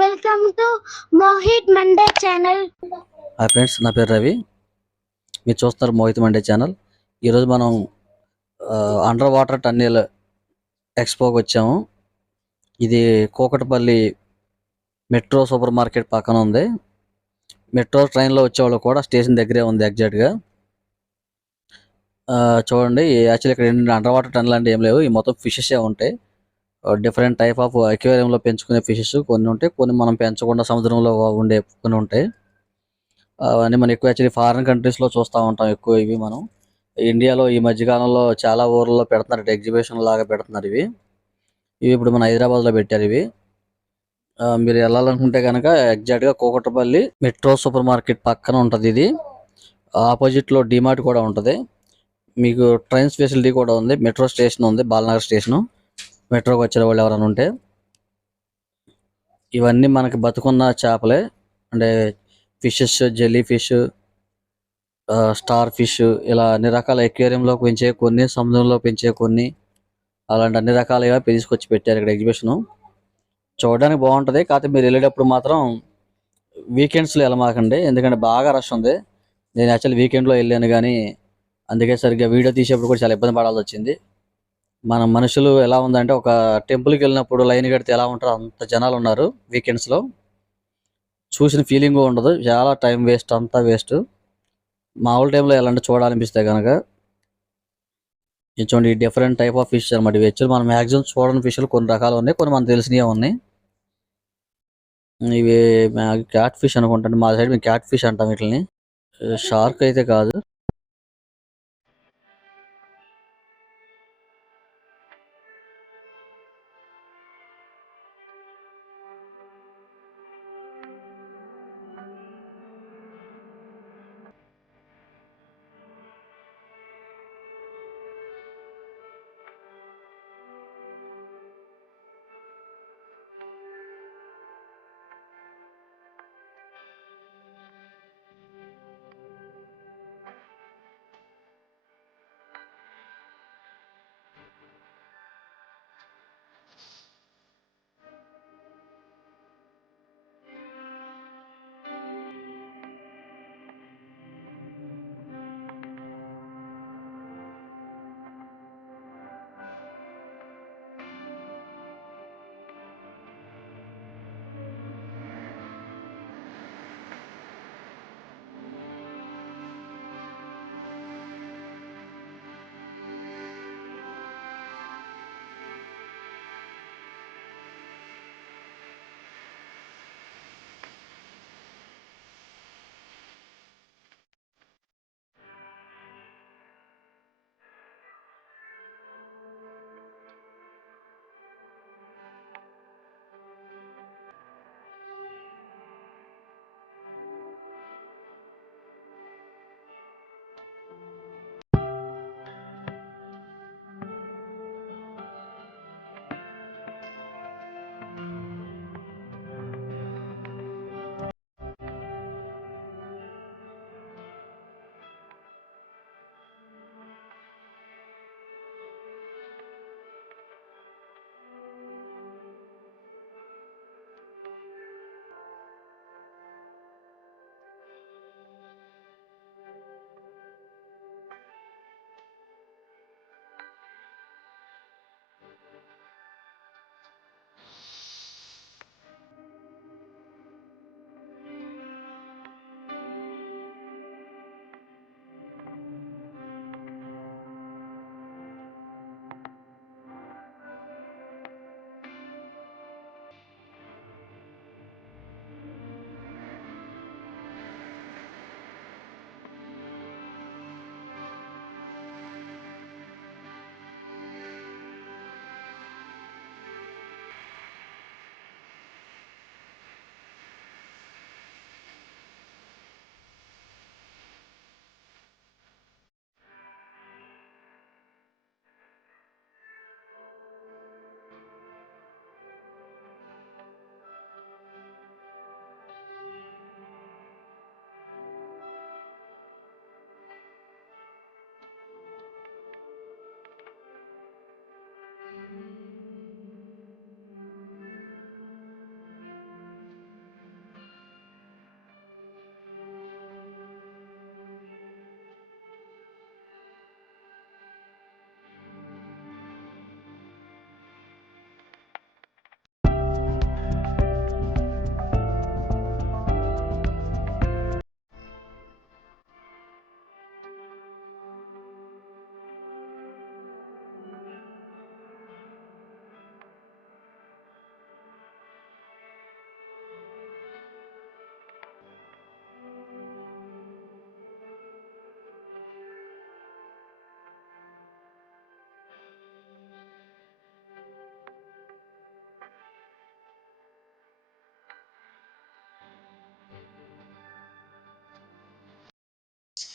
Welcome to Mohit Monday channel. Hi friends, నా పేరు రవి. మీరు చూస్తున్నారు మోహిత్ మండే ఛానల్. ఈరోజు మనం అండర్ వాటర్ టన్నెల్ ఎక్స్పోకి వచ్చాము. ఇది కూకట్పల్లి మెట్రో సూపర్ మార్కెట్ పక్కన ఉంది. మెట్రో ట్రైన్లో వచ్చేవాళ్ళు కూడా స్టేషన్ దగ్గరే ఉంది ఎగ్జాక్ట్గా. చూడండి, యాక్చువల్లీ ఇక్కడ అండర్ వాటర్ టన్నెల్ అంటే ఏం లేవు, ఈ మొత్తం ఫిషెస్ ఉంటాయి. డిఫరెంట్ టైప్ ఆఫ్ అక్వేరియంలో పెంచుకునే ఫిషెస్ కొన్ని ఉంటాయి, కొన్ని మనం పెంచకుండా సముద్రంలో ఉండే కొన్ని ఉంటాయి. అవన్నీ మనం ఎక్కువ యాక్చువల్లీ ఫారిన్ కంట్రీస్లో చూస్తూ ఉంటాం ఎక్కువ. ఇవి మనం ఇండియాలో ఈ మధ్యకాలంలో చాలా ఊర్లలో పెడుతున్నారు, ఎగ్జిబిషన్ లాగా పెడుతున్నారు. ఇవి ఇప్పుడు మన హైదరాబాద్లో పెట్టారు. ఇవి మీరు వెళ్ళాలనుకుంటే కనుక ఎగ్జాక్ట్గా కూకట్పల్లి మెట్రో సూపర్ మార్కెట్ పక్కన ఉంటుంది. ఇది ఆపోజిట్లో డిమార్ట్ కూడా ఉంటుంది. మీకు ట్రైన్స్ ఫెసిలిటీ కూడా ఉంది. మెట్రో స్టేషన్ ఉంది, బాలనగర్ స్టేషను. మెట్రోకి వచ్చే వాళ్ళు ఎవరైనా ఉంటే, ఇవన్నీ మనకి బతుకున్న చేపలే. అంటే fishes, jelly fish, star fish, ఇలా అన్ని రకాల ఎక్వేరియంలో పెంచే కొన్ని, సముద్రంలో పెంచే కొన్ని, అలాంటి అన్ని రకాలుగా తీసుకొచ్చి పెట్టారు ఇక్కడ ఎగ్జిబిషను. చూడడానికి బాగుంటుంది. కాకపోతే మీరు వెళ్ళేటప్పుడు మాత్రం వీకెండ్స్లో వెళ్ళమాకండి, ఎందుకంటే బాగా రష్ ఉంది. నేను యాక్చువల్లీ వీకెండ్లో వెళ్ళాను, కానీ అందుకే సరిగ్గా వీడియో తీసేప్పుడు కూడా చాలా ఇబ్బంది పడాల్సి వచ్చింది. మన మనుషులు ఎలా ఉందంటే, ఒక టెంపుల్కి వెళ్ళినప్పుడు లైన్ కడితే ఎలా ఉంటారో అంత జనాలు ఉన్నారు వీకెండ్స్లో. చూసిన ఫీలింగ్ ఉండదు, చాలా టైం వేస్ట్, అంతా వేస్ట్. మామూలు టైంలో వెళ్ళండి చూడాలనిపిస్తే కనుక. చూడండి, డిఫరెంట్ టైప్ ఆఫ్ ఫిష్ అనమాట. ఇవి యాక్చువల్ మనం మ్యాక్సిమం చూడని ఫిష్లు కొన్ని రకాలు ఉన్నాయి, కొన్ని మనకు తెలిసినవి ఉన్నాయి. ఇవి క్యాట్ ఫిష్ అనుకుంటాను, మా సైడ్ మేము క్యాట్ ఫిష్ అంటాం వీటిని. షార్క్ అయితే కాదు.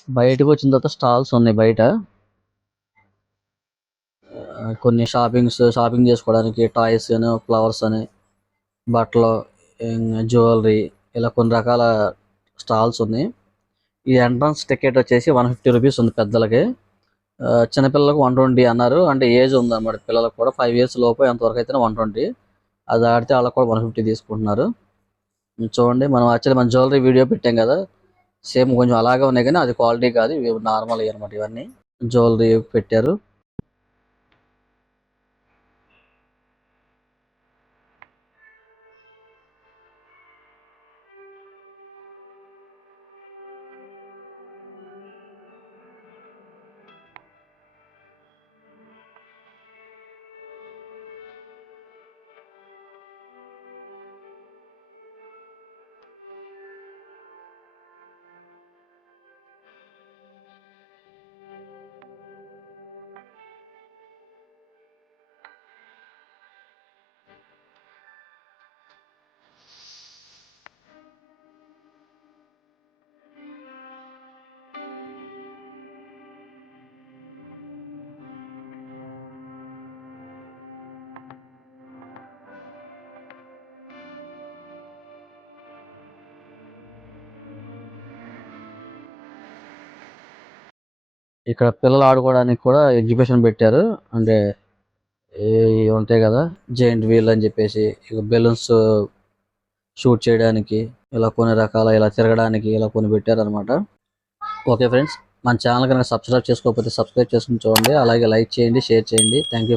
బయటకు వచ్చిన తర్వాత స్టాల్స్ ఉన్నాయి బయట. కొన్ని షాపింగ్ చేసుకోవడానికి టాయ్స్ అని, ఫ్లవర్స్ అని, బట్టలు, జ్యువెలరీ, ఇలా కొన్ని రకాల స్టాల్స్ ఉన్నాయి. ఈ ఎంట్రన్స్ టికెట్ వచ్చేసి 150 రూపీస్ ఉంది పెద్దలకి. చిన్నపిల్లలకు 120 అన్నారు. అంటే ఏజ్ ఉంది అన్నమాట పిల్లలకు కూడా. 5 years లోపు ఎంతవరకు అయితే 120. అది ఆడితే వాళ్ళకి కూడా 150 తీసుకుంటున్నారు. చూడండి, మనం యాక్చువల్లీ మన జ్యువెలరీ వీడియో పెట్టాం కదా, సేమ్ కొంచెం అలాగే ఉన్నాయి కానీ అది క్వాలిటీ కాదు, ఇవి నార్మల్ అనమాట. ఇవన్నీ జ్యువెలరీ పెట్టారు. ఇక్కడ పిల్లలు ఆడుకోవడానికి కూడా ఎగ్జిబిషన్ పెట్టారు. అంటే ఇవి ఉంటాయి కదా, జైంట్ వీల్ అని చెప్పేసి, ఇక బెలూన్స్ షూట్ చేయడానికి, ఇలా కొన్ని రకాల ఇలా తిరగడానికి ఇలా కొన్ని పెట్టారు అనమాట. ఓకే ఫ్రెండ్స్, మన ఛానల్ కనుక సబ్స్క్రైబ్ చేసుకోకపోతే సబ్స్క్రైబ్ చేసుకుని చూడండి. అలాగే లైక్ చేయండి, షేర్ చేయండి. Thank you.